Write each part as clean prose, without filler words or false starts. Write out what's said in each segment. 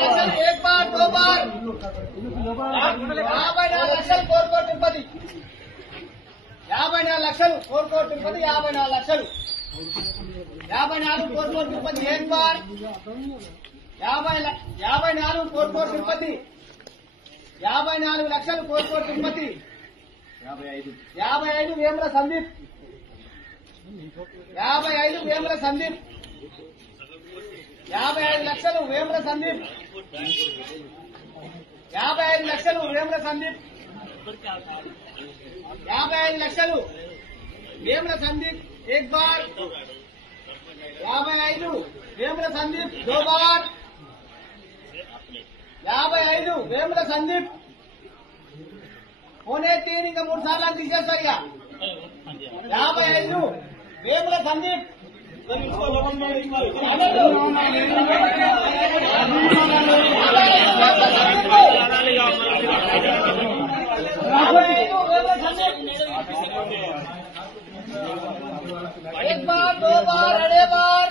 लक्षल एक बार 2 बार 54 లక్షలు కోరుకోటి తిరుపతి 54 లక్షలు కోరుకోటి తిరుపతి 54 లక్షలు 54 కోరుకోటి తిరుపతి एक बार 54 కోరుకోటి తిరుపతి 54 లక్షలు కోరుకోటి తిరుపతి 55 వేముల సందీప్ 55 వేముల సందీప్ 55 లక్షలు వేముల సందీప్ 55 లక్షలు వేముల సందీప్ 55 లక్షలు వేముల సందీప్ एक बार 55 వేముల సందీప్ 2 बार 55 వేముల సందీప్ పోనే 3 ఇంకా 3 సార్లు తీసేస్తారు ఇక 55 వేముల సందీప్ एक बार 2 बार अड़े बार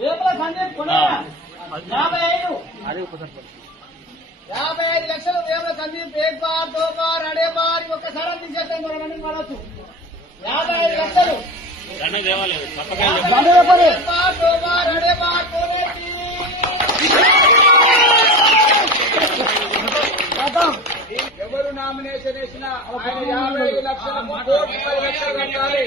वेमुల సందీప్ 55 లక్షలు వేముల సందీప్ एक बार 2 बार अड़े बार ఒక్కసారి తీసేస్తాం మనం మనొచ్చు 55 లక్షలు ఎవరు నామినేషన్ వేసినా 55 లక్షలకు 1 కోటి 10 లక్షలు కట్టాలి.